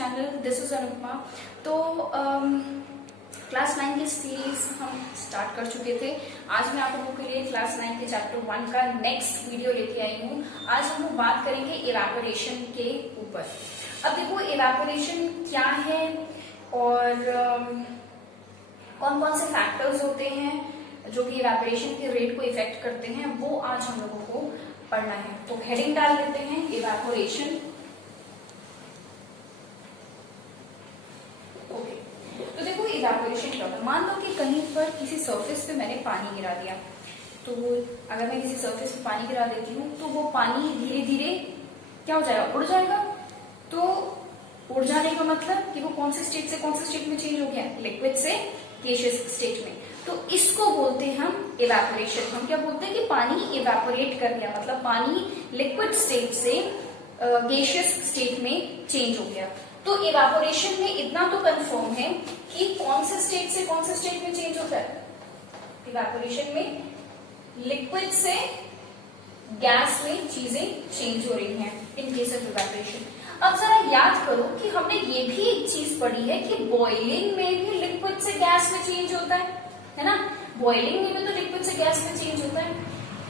Channel, this is Anupama. तो class 9 की series हम स्टार्ट कर चुके थे। आज मैं आप लोगों के लिए क्लास 9 के चैप्टर 1 का नेक्स्ट वीडियो लेके आई हूँ। आज हम लोग बात करेंगे इवेपोरेशन के ऊपर। अब देखो इवेपोरेशन क्या है और कौन कौन से फैक्टर्स होते हैं जो कि इवेपोरेशन के रेट को इफेक्ट करते हैं, वो आज हम लोगों को पढ़ना है। तो हेडिंग डाल लेते हैं इवेपोरेशन। ओके, तो देखो इवेपोरेशन क्या होता है। मान लो कि कहीं पर किसी सरफेस पे मैंने पानी गिरा दिया, तो अगर मैं किसी सरफेस पे पानी गिरा देती हूँ तो वो पानी धीरे धीरे क्या हो जाएगा, उड़ जाएगा। तो उड़ जाने का मतलब कि वो कौन से स्टेट से कौन से स्टेट में चेंज हो गया, लिक्विड से गैसियस स्टेट में। तो इसको बोलते हैं हम इवेपोरेशन। हम क्या बोलते हैं कि पानी इवेपोरेट कर गया, मतलब पानी लिक्विड स्टेट से गैसियस स्टेट में चेंज हो गया। तो इवेपोरेशन में इतना तो कंफर्म है कि कौन से स्टेट से कौन से स्टेट में चेंज होता है। इवेपोरेशन में लिक्विड से गैस में चीजें चेंज हो रही हैं इन केस ऑफ इवेपोरेशन। अब जरा याद करो कि हमने ये भी एक चीज पढ़ी है कि बॉइलिंग में भी लिक्विड से गैस में चेंज होता है ना। बॉइलिंग में भी तो लिक्विड से गैस में चेंज होता है।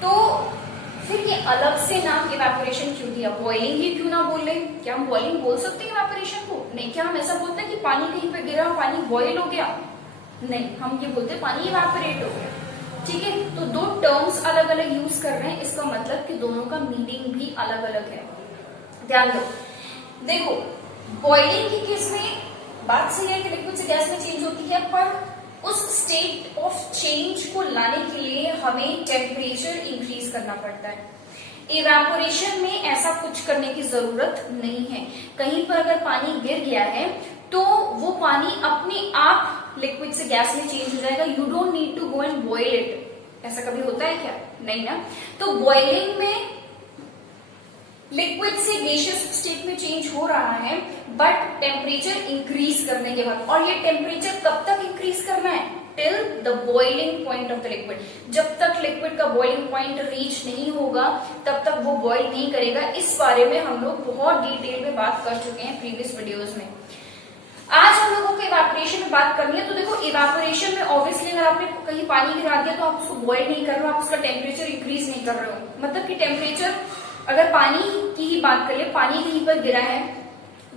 तो फिर ये अलग से नाम इवेपोरेशन क्यों दिया, बॉइलिंग ही क्यों ना बोल रहे। क्या हम बॉइलिंग बोल सकते हैं इवेपोरेशन को? नहीं। क्या हम ऐसा बोलते हैं कि पानी कहीं पे गिरा, पानी बॉइल हो गया? नहीं, हम ये बोलते हैं पानी इवेपोरेट हो गया। ठीक है, तो दो टर्म्स अलग अलग यूज कर रहे हैं, इसका मतलब कि दोनों का मीनिंग भी अलग अलग है। ध्यान दो, देखो बॉइलिंग के केस में बात सही है कि लिक्विड से गैस में चेंज होती है, पर उस स्टेट ऑफ चेंज को लाने के लिए हमें टेम्परेचर इंक्रीज करना पड़ता है। इवेपोरेशन में ऐसा कुछ करने की जरूरत नहीं है। कहीं पर अगर पानी गिर गया है तो वो पानी अपने आप लिक्विड से गैस में चेंज हो जाएगा। You don't need to go and boil it. ऐसा कभी होता है क्या? नहीं ना। तो बॉइलिंग में लिक्विड से गैसियस स्टेट में चेंज हो रहा है, बट टेम्परेचर इंक्रीज करने के बाद। और ये टेम्परेचर कब तक इंक्रीज करना है? Till the boiling point of the liquid. जब तक लिक्विड का बॉइलिंग पॉइंट रीच नहीं होगा तब तक वो बॉइल नहीं करेगा। इस बारे में हम लोग बहुत डिटेल में बात कर चुके हैं प्रीवियस वीडियोज में। आज हम लोगों को इवेपोरेशन में बात करनी है। तो देखो इवेपोरेशन में ऑब्वियसली अगर आपने कहीं पानी गिरा दिया तो आप उसको बॉइल नहीं कर रहे हो, आप उसका टेम्परेचर इंक्रीज नहीं कर रहे हो। मतलब कि टेम्परेचर, अगर पानी की ही बात कर ले, पानी कहीं पर गिरा है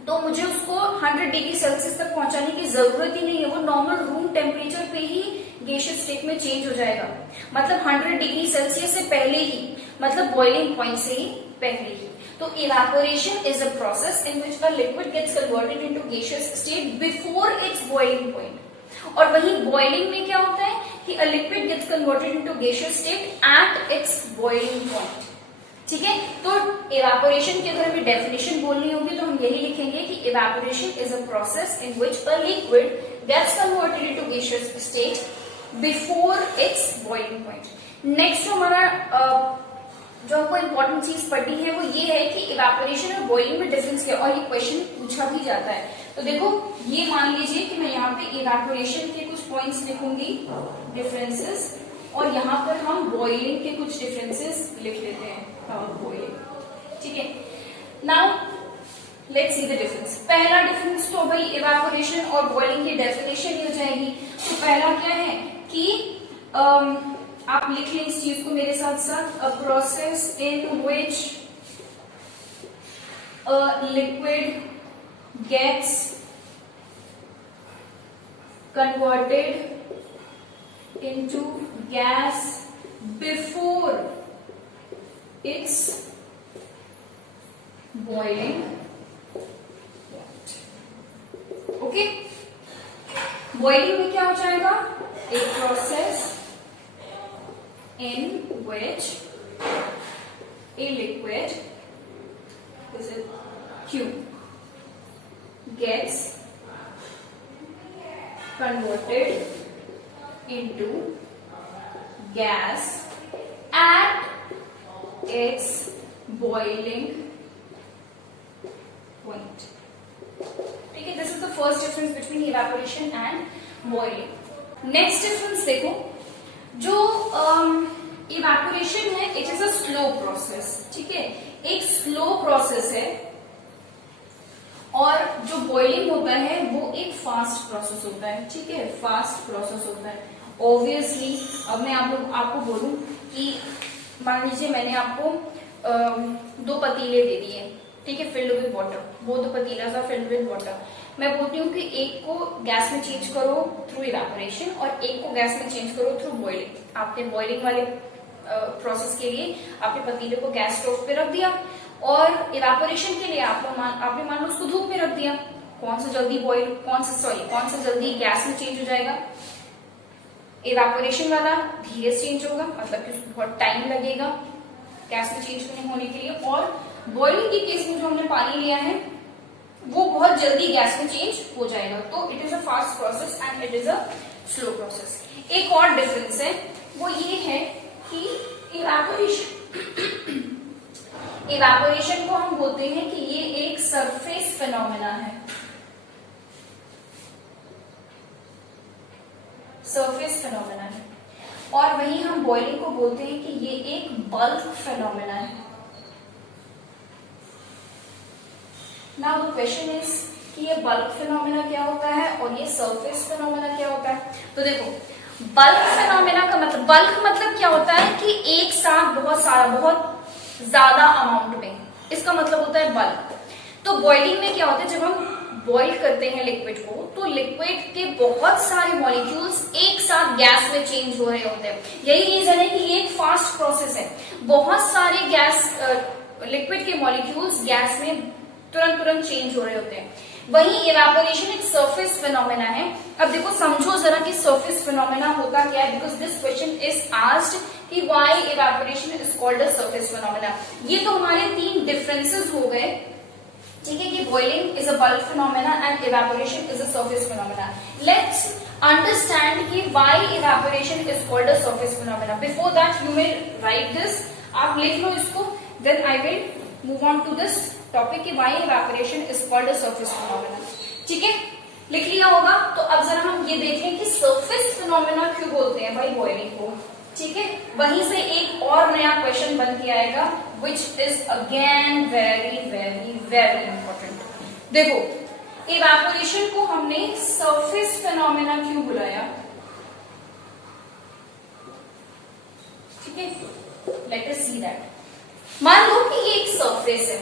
तो मुझे उसको 100 डिग्री सेल्सियस तक पहुंचाने की जरूरत ही नहीं है। वो नॉर्मल रूम टेम्परेचर पे ही गैसियस स्टेट में चेंज हो जाएगा। मतलब 100 डिग्री सेल्सियस से पहले ही, मतलब बॉइलिंग पॉइंट से ही पहले ही। तो evaporation is a process in which a liquid gets converted into gaseous state before its boiling point. और वहीं बॉइलिंग में क्या होता है कि a liquid gets converted into gaseous state at its boiling point. ठीक है, तो इवेपोरेशन की अगर हमें डेफिनेशन बोलनी होगी तो हम यही लिखेंगे कि evaporation is a process in which a liquid gets converted into gaseous state before its boiling point. Next हमारा जो हमको इंपॉर्टेंट चीज पढ़नी है वो ये है कि इवेपोरेशन और बॉइलिंग में डिफरेंस क्या है, और ये क्वेश्चन पूछा भी जाता है। तो देखो ये मान लीजिए कि मैं यहाँ पे इवेपोरेशन के कुछ पॉइंट्स लिखूंगी, डिफरेंसेस, और यहाँ पर हम बॉइलिंग के कुछ डिफरेंसेस लिख लेते हैं। बॉइलिंग, ठीक है। Now let's see the difference. पहला डिफरेंस तो भाई इवेपोरेशन और बॉइलिंग की डेफिनेशन ही हो जाएगी। तो पहला क्या है कि आप लिख लें इस चीज को मेरे साथ साथ, a process in which a liquid gets converted into gas before its boiling point. Okay? Boiling में क्या हो जाएगा? A process in which a liquid, is it Q, gets converted into gas at its boiling point. ठीक है, this is the first difference between evaporation and boiling. Next difference देखो, जो evaporation है it is a slow process. ठीक है, एक slow process है, और जो बॉइलिंग होता है वो एक फास्ट प्रोसेस होता है, ठीक है, फास्ट प्रोसेस होता है ऑब्वियसली। अब मैं आपको बोलूं कि मान लीजिए मैंने आपको 2 पतीले दे दिए, ठीक है, फिल्ड विद वाटर, बोथ पतीलास आर फिल्ड विद वाटर। मैं बोलती हूँ कि एक को गैस में चेंज करो थ्रू इवेपोरेशन और एक को गैस में चेंज करो थ्रू बॉइलिंग। आपने बॉइलिंग वाले प्रोसेस के लिए आपने पतीले को गैस स्टोव पे रख दिया और इवेपोरेशन के लिए आपने मान लो उसको धूप में रख दिया। कौन सा जल्दी कौन सा जल्दी गैस में चेंज हो जाएगा? इवेपोरेशन वाला धीरे से चेंज होगा, मतलब कि उसको बहुत टाइम लगेगा गैस में चेंज होने के लिए। और बॉइलिंग के केस में जो हमने पानी लिया है वो बहुत जल्दी गैस में चेंज हो जाएगा। तो it is a fast process and it is a slow process. एक और डिफरेंस है वो ये है कि इवेपोरेशन को हम बोलते हैं कि ये एक सरफेस फिनोमेना है, सरफेस फिनोमेना है, और वहीं हम बॉइलिंग को बोलते हैं कि ये एक बल्क फिनोमेना है। नाउ द क्वेश्चन इज कि ये बल्क फिनोमेना क्या होता है और ये सरफेस फिनोमेना क्या होता है। तो देखो, बल्क फिनोमेना का मतलब, बल्क मतलब क्या होता है कि एक साथ बहुत सारा, बहुत ज्यादा अमाउंट में, इसका मतलब होता है बल्क। तो बॉइलिंग में क्या होता है, जब हम बॉइल करते हैं लिक्विड को तो लिक्विड के बहुत सारे मॉलिक्यूल्स एक साथ गैस में चेंज हो रहे होते हैं। यही रीजन है कि ये एक फास्ट प्रोसेस है, बहुत सारे गैस लिक्विड के मॉलिक्यूल्स गैस में तुरंत चेंज हो रहे होते हैं। वहीं इवेपोरेशन एक सरफेस फिनोमेना है। अब देखो, समझो जरा कि सरफेस फिनोमेना होता क्या है, because this question is asked कि why evaporation is called a surface phenomena. ये तो हमारे 3 डिफरेंसेस हो गए, ठीक है, कि boiling is a bulk phenomena and evaporation is a surface phenomena. Let's understand कि why evaporation is called a surface phenomena. Before that you will write this, आप लिख लो इसको, then I will move on to this topic कि why evaporation is called a surface phenomena. ठीक है, लिख लिया होगा। तो अब जरा हम ये देखें कि सरफेस फिनोमेना क्यों बोलते हैं भाई बॉइलिंग को। ठीक है, वहीं से एक और नया क्वेश्चन बन के आएगा which is again very very very important. देखो, इवेपोरेशन को हमने सरफेस फिनोमेना क्यों बुलाया? ठीक है, लेट अस सी दैट। मान लो कि ये एक सरफेस है,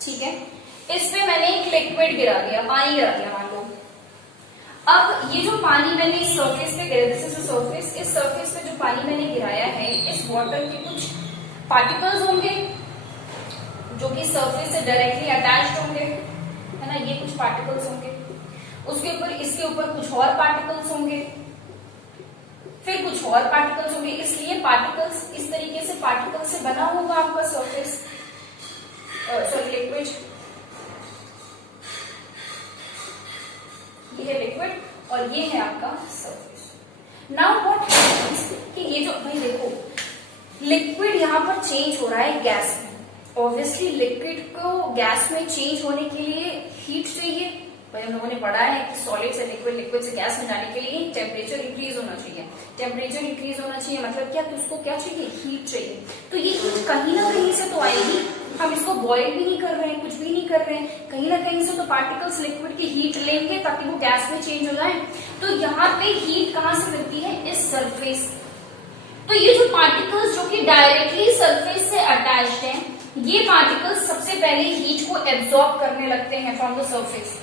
ठीक है, इस पे मैंने एक लिक्विड गिरा दिया, पानी गिरा दिया मान लो। अब ये जो पानी मैंने इस सरफेस पे गिरा, दिस इज अ सरफेस, इस सरफेस पे जो पानी मैंने गिराया है, इस वाटर के कुछ पार्टिकल्स होंगे जो कि सरफेस से डायरेक्टली अटैच्ड होंगे, है ना, ये कुछ पार्टिकल्स होंगे, उसके ऊपर इसके ऊपर कुछ और पार्टिकल्स होंगे, फिर कुछ और पार्टिकल्स होंगे। इसलिए पार्टिकल्स इस तरीके से पार्टिकल्स से बना होगा आपका सरफेस, सॉरी लिक्विड। ये है लिक्विड और ये है आपका सरफेस। नाउ व्हाट हैपेंस कि ये जो, भाई देखो, लिक्विड यहां पर चेंज हो रहा है गैस में। ऑब्वियसली लिक्विड को गैस में चेंज होने के लिए हीट चाहिए। भाई हम लोगों ने पढ़ा है कि सॉलिड से लिक्विड, लिक्विड से गैस में जाने के लिए टेम्परेचर इंक्रीज होना चाहिए। टेम्परेचर इंक्रीज होना चाहिए मतलब क्या, कि उसको क्या चाहिए, हीट चाहिए। तो ये हीट कहीं ना कहीं से तो आएगी। हम इसको बॉयल भी नहीं कर रहे हैं, कुछ भी नहीं कर रहे हैं, कहीं ना कहीं से तो पार्टिकल्स लिक्विड की हीट लेंगे ताकि वो गैस में चेंज हो जाए। तो यहाँ पे हीट कहाँ से मिलती है, इस सरफेस। तो ये जो पार्टिकल्स जो कि डायरेक्टली सरफेस से अटैच्ड हैं, ये पार्टिकल्स सबसे पहले हीट को एब्जॉर्ब करने लगते हैं फ्रॉम द सरफेस।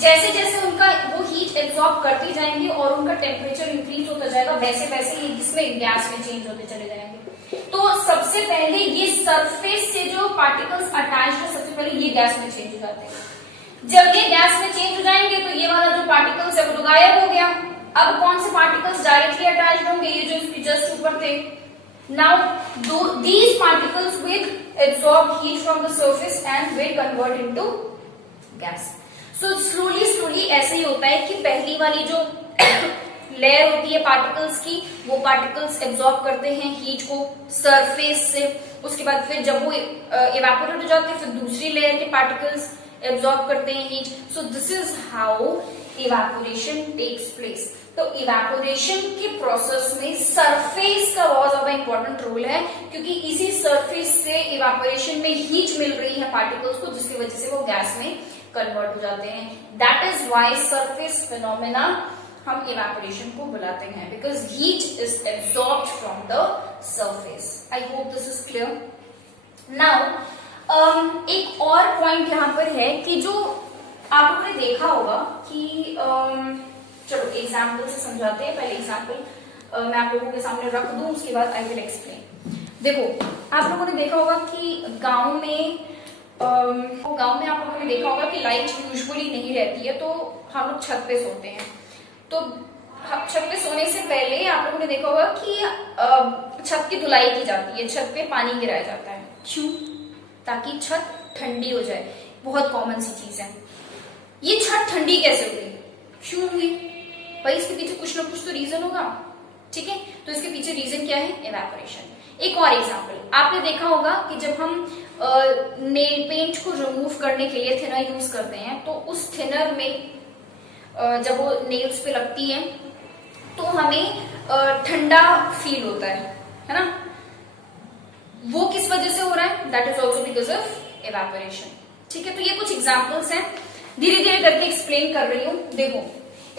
जैसे जैसे उनका वो हीट एब्जॉर्ब करती जाएंगे और उनका टेम्परेचर इंक्रीज होता जाएगा, वैसे वैसे ये जिसमें गैस में चेंज होते चले जाएंगे। तो सबसे पहले ये सरफेस से जो पार्टिकल्स अटैच्ड है, सबसे पहले ये गैस में चेंज हो जाते हैं। जब ये गैस में चेंज हो जाएंगे तो ये वाला जो पार्टिकल्स है वो तो गायब हो गया। अब कौन से पार्टिकल्स डायरेक्टली अटैच्ड होंगे, ये जो इसके जस्ट ऊपर थे। Now these particles will absorb heat from the surface and will convert into gas. So slowly ऐसे ही होता है कि पहली वाली जो लेयर होती है पार्टिकल्स की, वो पार्टिकल्स एब्जॉर्ब करते हैं हीट को सरफेस से। उसके बाद फिर जब वो इवेपोरेट हो जाते हैं, फिर दूसरी लेयर के पार्टिकल्स एब्जॉर्ब करते हैं heat. So this is how evaporation takes place. तो इवेपोरेशन के प्रोसेस में सरफेस का बहुत ज्यादा इंपॉर्टेंट रोल है, क्योंकि इसी सरफेस से इवेपोरेशन में हीट मिल रही है पार्टिकल्स को, जिसकी वजह से वो गैस में कन्वर्ट हो जाते हैं। That is why surface phenomena हम इवेपोरेशन को बुलाते हैं, because heat is absorbed from the surface. I hope this is clear. Now एक और पॉइंट यहाँ पर है कि जो आप लोगों ने देखा होगा कि चलो एग्जाम्पल से समझाते हैं। पहले एग्जाम्पल मैं आप लोगों के सामने रख दूं, उसके बाद आई विल एक्सप्लेन। देखो, आप लोगों ने देखा होगा कि गांव में आप लोगों ने देखा होगा कि लाइट यूजुअली नहीं रहती है, तो हम लोग छत पे सोते हैं। तो छत पे सोने से पहले आप लोगों ने देखा होगा कि छत की धुलाई की जाती है, छत पे पानी गिराया जाता है। क्यों? ताकि छत ठंडी हो जाए। बहुत कॉमन सी चीज है। ये छत ठंडी कैसे हुई, क्यों हुई? भाई इसके पीछे कुछ ना कुछ तो रीजन होगा, ठीक है? तो इसके पीछे रीजन क्या है? इवेपोरेशन। एक और एग्जांपल, आपने देखा होगा कि जब हम नेल पेंट को रिमूव करने के लिए थिनर यूज करते हैं, तो उस थिनर में जब वो नेल्स पे लगती है तो हमें ठंडा फील होता है ना? वो किस वजह से हो रहा है? That is also because of evaporation. ठीक है, तो ये कुछ एग्जाम्पल्स हैं, धीरे धीरे करके एक्सप्लेन कर रही हूं। देखो,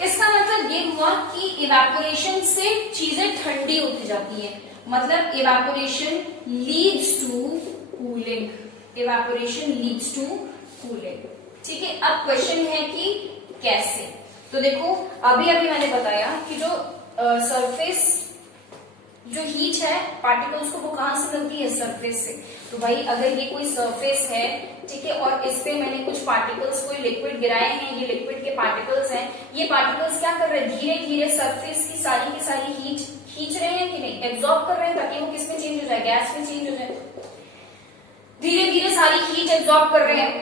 इसका मतलब ये हुआ कि इवेपोरेशन से चीजें ठंडी होती जाती है, मतलब evaporation leads to cooling. Evaporation leads to cooling. ठीक है, अब क्वेश्चन है कि कैसे? तो देखो, अभी मैंने बताया कि जो सरफेस जो हीट है पार्टिकल्स को, वो कहां से मिलती है? सरफेस से। तो भाई अगर ये कोई सरफेस है, ठीक है, और इस पे मैंने कुछ पार्टिकल्स, कोई लिक्विड गिराए हैं, ये लिक्विड के पार्टिकल्स हैं, ये पार्टिकल्स क्या कर रहे हैं? धीरे धीरे सरफेस की सारी हीट खींच रहे हैं कि नहीं? एब्जॉर्ब कर रहे हैं, ताकि वो किसमें चेंज हो जाए? गैस में चेंज हो जाए। धीरे धीरे सारी हीट एब्जॉर्ब कर रहे हैं,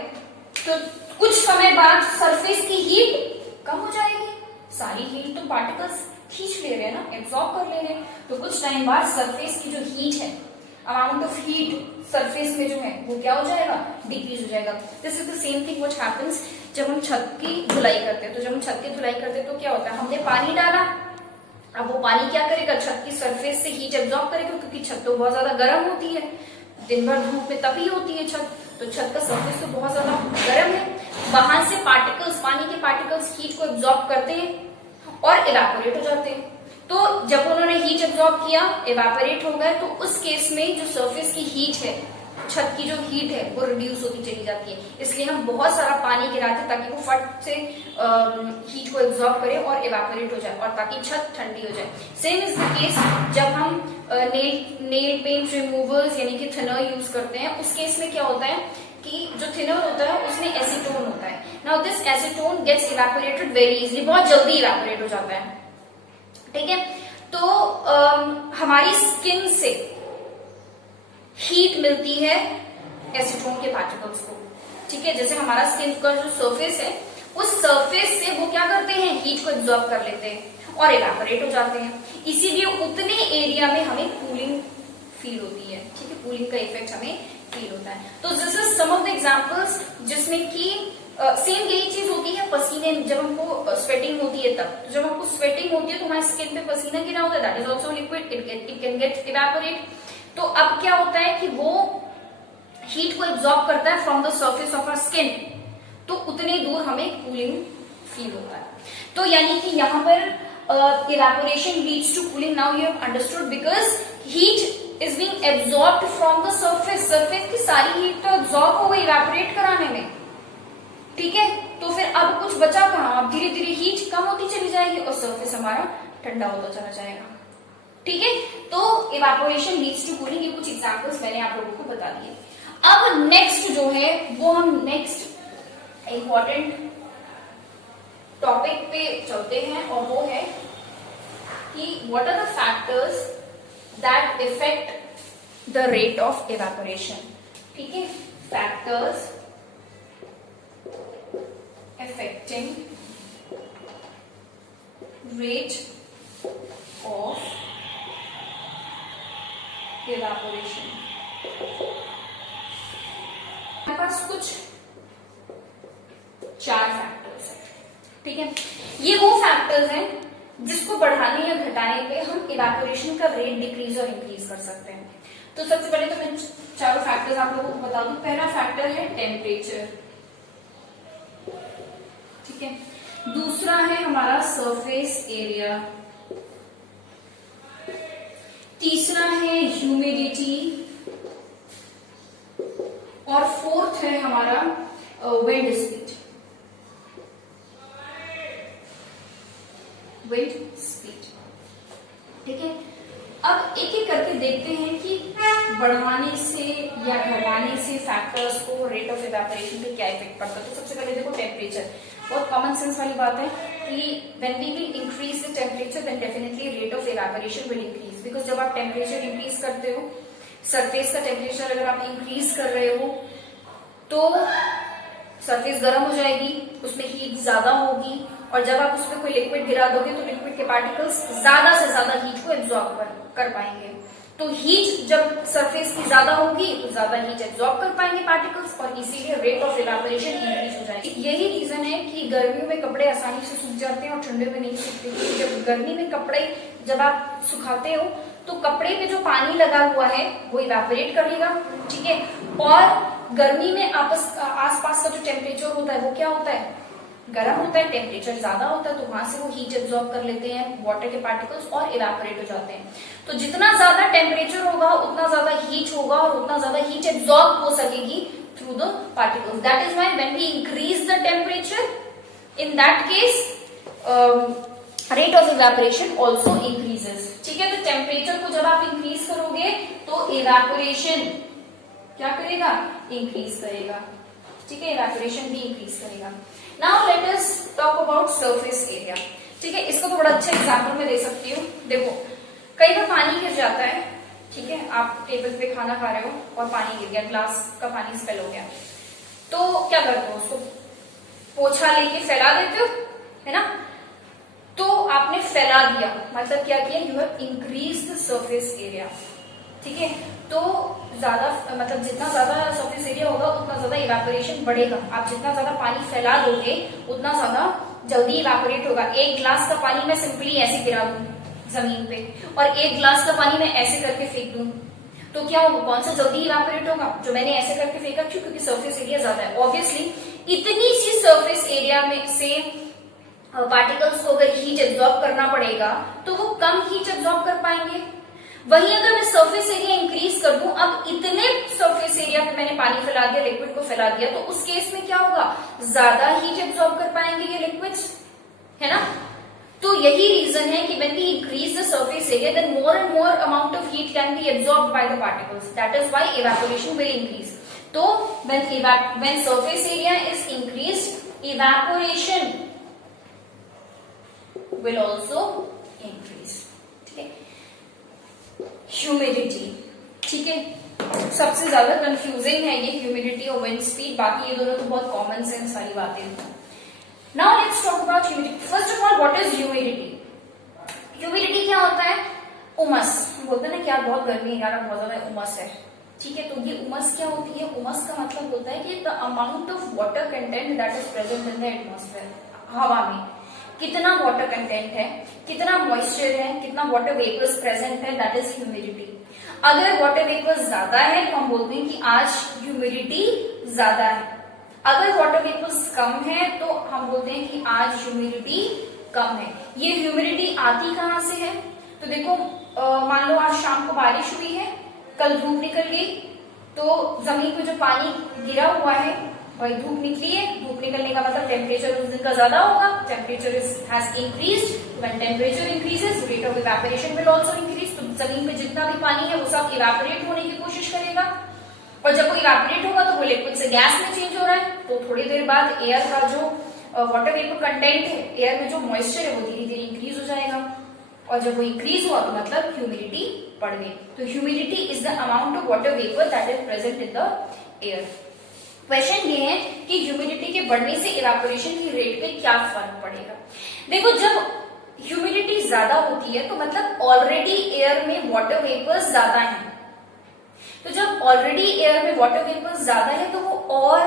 तो कुछ समय बाद सरफेस की हीट कम हो जाएगी। सारी हीट तो पार्टिकल्स खींच ले रहे हैं ना, एब्जॉर्ब कर ले रहे हैं, तो कुछ टाइम बाद सरफेस की जो हीट है, अमाउंट ऑफ हीट सरफेस में जो है, वो क्या हो जाएगा? डिक्रीज हो जाएगा। This is the same thing what happens जब हम छत की धुलाई करते हैं। तो जब हम छत की धुलाई करते हैं तो क्या होता है? हमने पानी डाला, अब वो पानी क्या करेगा? छत की सरफेस से हीट एब्जॉर्ब करेगा, क्योंकि छत तो बहुत ज्यादा गर्म होती है, दिन भर धूप में तपी होती है छत, तो छत का सरफेस तो बहुत ज्यादा गर्म है। वहां से पार्टिकल्स, पानी के पार्टिकल्स हीट को एब्जॉर्ब करते हैं और इवेपोरेट हो जाते हैं। तो जब उन्होंने हीट एब्जॉर्ब किया, इवेपोरेट हो गए, तो उस केस में जो सरफेस की हीट है, छत की जो हीट है, वो रिड्यूस होती चली जाती है। इसलिए हम बहुत सारा पानी गिराते हैं, ताकि वो फट से हीट को एब्जॉर्ब करे और इवेपोरेट हो जाए, और ताकि छत ठंडी हो जाए। सेम इज द केस जब हम नेल पेंट रिमूवर्स यानी कि थिनर यूज करते हैं। उस केस में क्या होता है कि जो थिनर होता है उसमें एसीटोन होता है। Now this acetone gets evaporated very easily, बहुत जल्दी इवेपोरेट हो जाता है। ठीक है, तो हमारी स्किन से हीट मिलती है एसीटोन के पार्टिकल्स को। ठीक है, जैसे हमारा स्किन का जो सरफेस है, उस सरफेस से वो क्या करते हैं? हीट को एब्जॉर्ब कर लेते हैं और इवेपोरेट हो जाते हैं। इसीलिए उतने एरिया में हमें कूलिंग फील होती है। ठीक है, कूलिंग का इफेक्ट हमें फील होता है। तो this is some of the examples जिसमें कि सेम यही चीज होती है पसीने, जब हमको स्वेटिंग होती है तब। तो जब हमको स्वेटिंग होती है तो हमारी स्किन पे पसीना गिरा होता है, that is also liquid, it can get evaporate. तो अब क्या होता है कि वो हीट को एब्जॉर्ब करता है from the surface of our skin, तो उतने दूर हमें कूलिंग फील होता है। तो यानी कि यहाँ पर evaporation leads to cooling. Now you have understood, because heat is being absorbed from the surface. Surface की सारी हीट तो एब्जॉर्ब हो गई इवेपोरेट कराने में। ठीक है, तो फिर अब कुछ बचा कहाँ? अब धीरे धीरे हीट कम होती चली जाएगी और सरफेस हमारा ठंडा होता चला जाएगा। ठीक है, तो इवेपोरेशन लीड्स टू कूलिंग, ये कुछ एग्जांपल्स मैंने आप लोगों को बता दिए। अब नेक्स्ट जो है वो हम नेक्स्ट इंपॉर्टेंट टॉपिक पे चलते हैं, और वो है कि what are the factors that effect the rate of evaporation. ठीक है, factors affecting rate of evaporation। हमारे पास कुछ 4 फैक्टर्स हैं। ठीक है, ये वो फैक्टर्स हैं जिसको बढ़ाने या घटाने पे हम इवेपोरेशन का रेट डिक्रीज और इंक्रीज कर सकते हैं। तो सबसे पहले तो मैं चारों फैक्टर्स आप लोगों को बता दूं। पहला फैक्टर है टेम्परेचर। ठीक है। दूसरा है हमारा सरफेस एरिया, तीसरा है ह्यूमिडिटी, और फोर्थ है हमारा विंड स्पीड। विंड स्पीड, ठीक है। अब एक एक करके देखते हैं कि बढ़ाने से या घटाने से फैक्टर्स को रेट ऑफ इवेपोरेशन पे क्या इफेक्ट पड़ता है। तो सबसे पहले देखो टेम्परेचर, बहुत कॉमन सेंस वाली बात है कि when we will increase the temperature then definitely rate of evaporation will increase, because जब आप टेम्परेचर इंक्रीज करते हो, सरफेस का टेम्परेचर अगर आप इंक्रीज कर रहे हो तो सरफेस गर्म हो जाएगी, उसमें हीट ज्यादा होगी, और जब आप उसमें कोई लिक्विड गिरा दोगे तो लिक्विड के पार्टिकल्स ज्यादा से ज्यादा हीट को एब्जॉर्ब कर पाएंगे। तो हीट जब सरफेस की ज्यादा होगी तो ज्यादा हीट एब्जॉर्ब कर पाएंगे पार्टिकल्स, और इसीलिए रेट ऑफ इवेपोरेशन इंक्रीज हो जाएगी। यही रीजन है कि गर्मियों में कपड़े आसानी से सूख जाते हैं और ठंडे में नहीं सूखते, क्योंकि जब गर्मी में कपड़े जब आप सुखाते हो तो कपड़े पे जो पानी लगा हुआ है वो इवेपोरेट करेगा, ठीक है। और गर्मी में आसपास का जो टेम्परेचर होता है वो क्या होता है, गर्म होता है, टेम्परेचर ज्यादा होता है, तो वहां से वो हीट एब्जॉर्ब कर लेते हैं वाटर के पार्टिकल्स और इवेपोरेट हो जाते हैं। तो जितना ज्यादा टेम्परेचर होगा उतना ज्यादा हीट होगा और उतना ज्यादा हीट एब्जॉर्ब हो सकेगी through the particles. That is why when we increase the temperature, in that case rate of evaporation also increases, ठीक है। तो टेम्परेचर को जब आप इंक्रीज करोगे तो इवेपोरेशन क्या करेगा, इंक्रीज करेगा, ठीक है, इवेपोरेशन भी इंक्रीज करेगा। Now let us talk about surface area, ठीक है। इसको तो बड़ा अच्छा एग्जांपल मैं दे सकती हूँ। देखो कई बार पानी गिर जाता है, ठीक है, आप टेबल पे खाना खा रहे हो और पानी गिर गया, ग्लास का पानी स्पेल हो गया, तो क्या करते हो, उसको पोछा लेके फैला देते हो, है ना। तो आपने फैला दिया, मतलब क्या किया, you have increase the surface area, ठीक है। तो ज्यादा मतलब जितना ज्यादा सरफेस एरिया होगा उतना ज्यादा इवेपोरेशन बढ़ेगा। आप जितना ज्यादा पानी फैला दोगे उतना ज्यादा जल्दी इवेपोरेट होगा। एक ग्लास का पानी मैं सिंपली ऐसे गिरा दूं जमीन पे और एक ग्लास का पानी मैं ऐसे करके फेंक दूं तो क्या होगा, कौन सा जल्दी इवेपोरेट होगा, जो मैंने ऐसे करके फेंका, क्यों, क्योंकि सरफेस एरिया ज्यादा है। ऑब्वियसली इतनी सी सरफेस एरिया में से पार्टिकल्स को अगर हीट एब्जॉर्ब करना पड़ेगा तो वो कम हीट एब्जॉर्ब कर पाएंगे। वहीं अगर मैं सरफेस एरिया इंक्रीज कर दूं, अब इतने सरफेस एरिया पे मैंने पानी फैला दिया, लिक्विड को फैला दिया, तो उस केस में क्या होगा, ज्यादा हीट एब्जॉर्ब कर पाएंगे ये लिक्विड्स, है ना। तो यही रीजन है कि when we increase the surface area then more and more amount of heat can be absorbed by the particles, that is why evaporation will increase. तो when surface area is increased, evaporation will also increase, ठीक है। Humidity, ठीक है, सबसे ज्यादा confusing है ये humidity और विंड स्पीड, बाकी ये दोनों तो बहुत कॉमन सेंस वाली बातें हैं। Now let's talk about humidity. First of all what is humidity. Humidity क्या होता है, उमस। हम बोलते हैं ना कि यार बहुत गर्मी है, यार बहुत ज्यादा उमस है, ठीक है। तो ये उमस क्या होती है, उमस का मतलब होता है कि the amount of water content that is present in the atmosphere, हवा में कितना वाटर कंटेंट है, कितना मॉइस्चर है, कितना वाटर वेपर्स प्रेजेंट है, दैट इज ह्यूमिडिटी। अगर वाटर वेपर्स ज्यादा है तो हम बोलते हैं कि आज ह्यूमिडिटी ज्यादा है। अगर वाटर वेपर्स कम है तो हम बोलते हैं कि आज ह्यूमिडिटी कम है। ये ह्यूमिडिटी आती कहाँ से है, तो देखो मान लो आज शाम को बारिश हुई है, कल धूप निकल गई, तो जमीन पे जो पानी गिरा हुआ है भाई धूप निकली है, धूप निकलने का मतलब टेम्परेचर उस दिन का ज्यादा होगा, temperature has increased, when temperature increases rate of evaporation will also increase. तो जमीन पे जितना भी पानी है वो सब इवेपोरेट होने की कोशिश करेगा, और जब वो इवेपोरेट होगा तो वो लिक्विड से गैस में चेंज हो रहा है, तो थोड़ी देर बाद एयर का जो वाटर वेपर कंटेंट है, एयर में जो मॉइस्चर है वो धीरे धीरे इंक्रीज हो जाएगा, और जब वो इंक्रीज हुआ तो मतलब ह्यूमिडिटी बढ़ गई। तो humidity is the amount of water vapour that is present in the air. Question ये है कि ह्यूमिडिटी के बढ़ने से इवेपोरेशन की रेट पे क्या फर्क पड़ेगा। देखो जब ह्यूमिडिटी ज्यादा होती है तो मतलब ऑलरेडी एयर में वाटर वेपर्स ज्यादा हैं, तो जब ऑलरेडी एयर में वाटर वेपर्स ज्यादा है तो वो और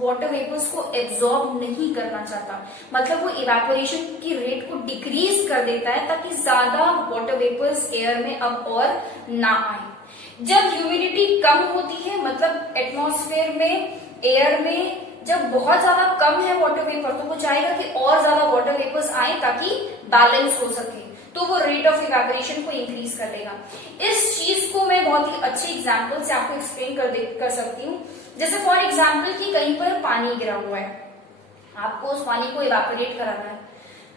वाटर वेपर्स को एब्जॉर्ब नहीं करना चाहता, मतलब वो इवेपोरेशन की रेट को डिक्रीज कर देता है ताकि ज्यादा वाटर वेपर्स एयर में अब और ना आए। जब ह्यूमिडिटी कम होती है मतलब एटमॉस्फेयर में एयर में जब बहुत ज्यादा कम है वाटर वेपर तो वो चाहेगा कि और ज्यादा वाटर वेपर्स आए ताकि बैलेंस हो सके, तो वो रेट ऑफ इवेपोरेशन को इंक्रीज कर देगा। इस चीज को मैं बहुत ही अच्छे एग्जांपल से आपको एक्सप्लेन कर सकती हूँ। जैसे फॉर एग्जांपल कि कहीं पर पानी गिरा हुआ है, आपको उस पानी को इवेपोरेट कराना है।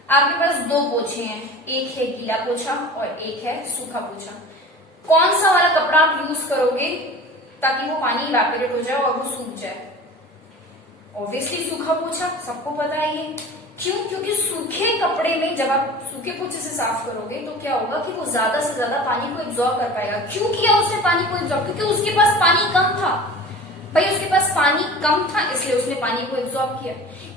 आपके पास दो पोछे हैं, एक है गीला पोछा और एक है सूखा पोछा। कौन सा वाला कपड़ा आप यूज करोगे ताकि वो पानी इवेपोरेट हो जाए और वो सूख जाए? ऑब्वियसली सूखा पोछा, सबको पता है ये। क्यों? क्योंकि सूखे कपड़े में जब आप सूखे पोछे से साफ करोगे तो क्या होगा कि वो ज्यादा से ज्यादा पानी को एब्जॉर्ब कर पाएगा। क्यों किया उसने पानी को एब्जॉर्ब? क्योंकि उसके पास पानी कम था भाई, उसके पास पानी कम था इसलिए उसने पानी को एब्जॉर्ब किया।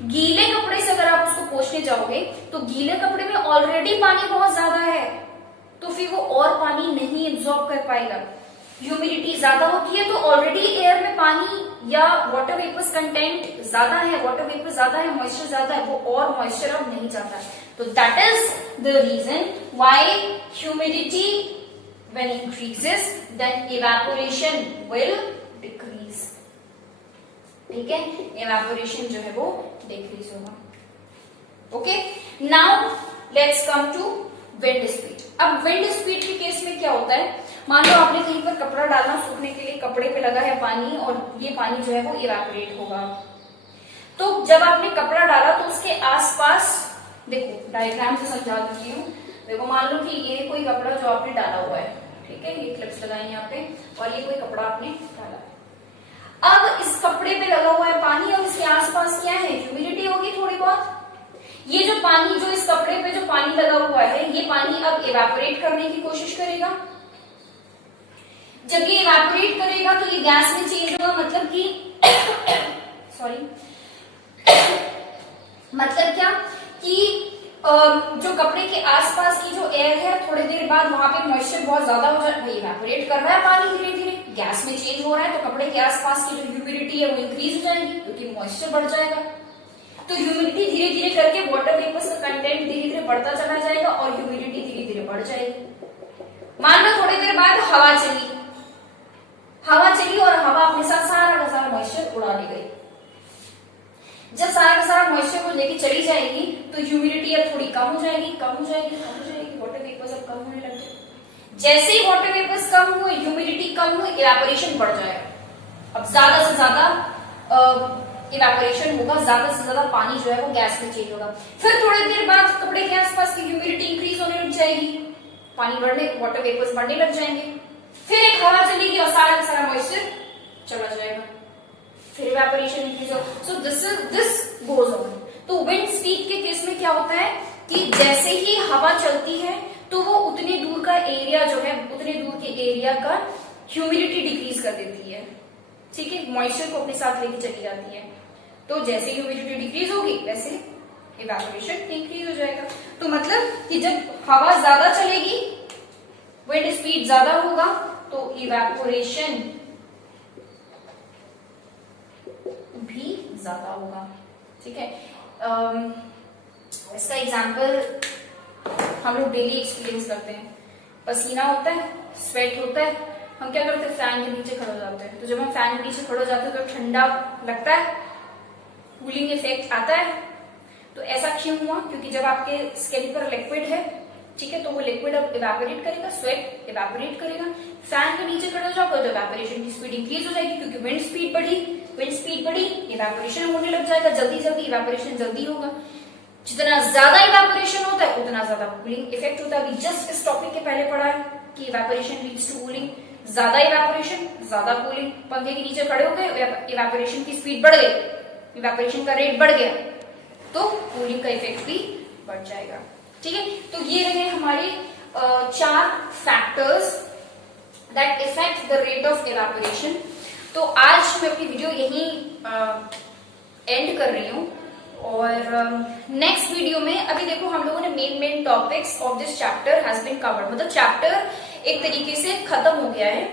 गीले कपड़े से अगर आप उसको पोछने जाओगे तो गीले कपड़े में ऑलरेडी पानी बहुत ज्यादा है, तो फिर वो और पानी नहीं एब्जॉर्ब कर पाएगा। ह्यूमिडिटी ज्यादा होती है तो ऑलरेडी एयर में पानी या वाटर वेपर्स कंटेंट ज्यादा है, वाटर वेपर ज्यादा है, मॉइस्चर ज्यादा है, वो और मॉइस्चर अब नहीं जाता है। तो that is the reason why humidity when increases then evaporation will decrease. ठीक है, इवेपोरेशन जो है वो डिक्रीज होगा। Okay, now let's come to wind speed. अब विंड स्पीड के केस में क्या होता है, मान लो आपने कहीं पर कपड़ा डालना सूखने के लिए, कपड़े पे लगा है पानी और ये पानी जो है वो इवेपोरेट होगा। तो जब आपने कपड़ा डाला तो उसके आसपास, देखो डायग्राम से समझा देती हूँ। देखो मान लो कि ये कोई कपड़ा जो आपने डाला हुआ है, ठीक है, ये क्लिप्स लगाई यहाँ पे, और ये कोई कपड़ा आपने डाला। अब इस कपड़े पे लगा हुआ है पानी और इसके आसपास क्या है, ह्यूमिडिटी होगी थोड़ी बहुत। ये जो पानी, जो इस कपड़े पे जो पानी लगा हुआ है, ये पानी अब इवेपोरेट करने की कोशिश करेगा। जब ये इवेपोरेट करेगा तो ये गैस में चेंज होगा, मतलब कि सॉरी मतलब क्या कि जो कपड़े के आसपास की जो एयर है, थोड़ी देर बाद वहां पे मॉइस्चर बहुत ज्यादा हो जाए, भाई इवेपोरेट कर रहा है पानी धीरे धीरे, गैस में चेंज हो रहा है, तो कपड़े के आसपास की जो ह्यूमिडिटी है वो इंक्रीज हो जाएगी क्योंकि मॉइस्चर बढ़ जाएगा। तो ह्यूमिडिटी धीरे धीरे करके वाटर वेपर्स का कंटेंट धीरे धीरे बढ़ता चला जाएगा और ह्यूमिडिटी धीरे धीरे बढ़ जाएगी। मान लो थोड़ी देर बाद हवा चली और हवा अपने साथ सारा का सारा मॉइस्चर उड़ा ले गई। जब सारा का सारा मॉइस्चर को लेके चली जाएगी तो ह्यूमिडिटी अब थोड़ी कम हो जाएगी, वाटर वेपर्स अब कम होने लगे। जैसे ही वाटर वेपर्स कम हुए, ह्यूमिडिटी कम हुई, इवेपोरेशन बढ़ जाएगा। अब ज्यादा से ज्यादा इवेपोरेशन होगा, ज्यादा से ज्यादा पानी जो है वो गैस में चेंज होगा। फिर थोड़ी देर बाद कपड़े के आसपास की ह्यूमिडिटी इंक्रीज होने लग जाएगी, पानी बढ़ने, वाटर वेपर्स बढ़ने लग जाएंगे। फिर एक हवा चलेगी और सारा का सारा मॉइस्चर चला जाएगा, फिर इवेपोरेशन इंक्रीज होगा। So this goes on. तो विंड स्पीड के केस में क्या होता है कि जैसे ही हवा चलती है तो वो उतने दूर का एरिया जो है, उतने दूर के एरिया का ह्यूमिडिटी डिक्रीज कर देती है। ठीक है, मॉइस्चर को अपने साथ लेके चली जाती है। तो जैसे ह्यूमिडिटी डिक्रीज होगी वैसे इवेपोरेशन इंक्रीज हो जाएगा। तो मतलब कि जब हवा ज्यादा चलेगी, विंड स्पीड ज्यादा होगा, तो इवेपोरेशन भी ज्यादा होगा। ठीक है, इसका एग्जांपल हम लोग डेली एक्सपीरियंस करते हैं। पसीना होता है, स्वेट होता है, हम क्या करते हैं, फैन के नीचे खड़े हो जाते हैं। तो जब हम फैन के नीचे खड़े हो जाते हैं तो ठंडा लगता है, कूलिंग इफेक्ट आता है। तो ऐसा क्यों हुआ? क्योंकि जब आपके स्किन पर लिक्विड है, ठीक है, तो वो लिक्विड अब इवेपोरेट करेगा, स्वेट इवेपोरेट करेगा। फैन के नीचे खड़े हो जाओगे तो इवेपोरेशन की स्पीड इंक्रीज हो जाएगी क्योंकि विंड स्पीड बढ़ी, इवेपोरेशन होने लग जाएगा, जल्दी इवेपोरेशन जल्दी होगा। जितना ज्यादा इवेपोरेशन होता है उतना ज्यादा कूलिंग इफेक्ट होता है। अभी जस्ट इस टॉपिक के पहले पढ़ा है कि इवेपोरेशन लीड्स टू कूलिंग, ज्यादा इवेपोरेशन ज्यादा कूलिंग। पंखे के नीचे खड़े हो गए, इवेपोरेशन की स्पीड बढ़ गई, इवेपोरेशन का रेट बढ़ गया, तो कूलिंग का इफेक्ट भी बढ़ जाएगा। ठीक है, तो ये रहे हमारे 4 factors that effect the rate of evaporation. तो आज मैं अपनी वीडियो यहीं एंड कर रही हूँ और नेक्स्ट वीडियो में, अभी देखो हम लोगों ने main topics of this chapter has been covered, मतलब चैप्टर एक तरीके से खत्म हो गया है।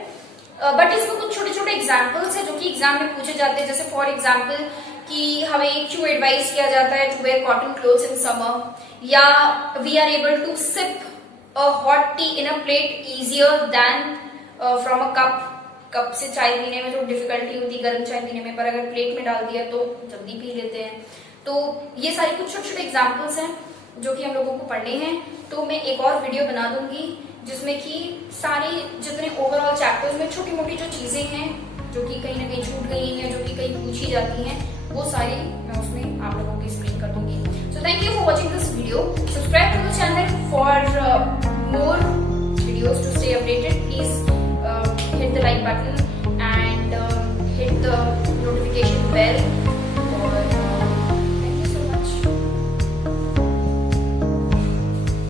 बट इसमें कुछ छोटे छोटे एग्जाम्पल्स है जो कि एग्जाम में पूछे जाते हैं। जैसे फॉर एग्जाम्पल कि हमें क्यों एडवाइस किया जाता है to wear cotton clothes in summer, या we are able to sip a hot tea in a plate easier than from a cup, cup से चाय पीने में जो डिफिकल्टी होती है गर्म चाय पीने में, पर अगर प्लेट में डाल दिया तो जल्दी पी लेते हैं। तो ये सारी कुछ छोटे छोटे एग्जाम्पल्स हैं जो कि हम लोगों को पढ़ने हैं। तो मैं एक और वीडियो बना दूंगी जिसमें कि सारी जितने ओवरऑल चैप्टर्स में छोटी मोटी जो चीजें हैं जो कि कहीं ना कहीं छूट गई हैं, जो कि कहीं पूछी जाती हैं, वो सारी मैं उसमें आप लोगों को एक्सप्लेन कर दूंगी। So thank you for watching this video. Subscribe to the channel for more videos to stay updated. Please hit the like button and hit the notification bell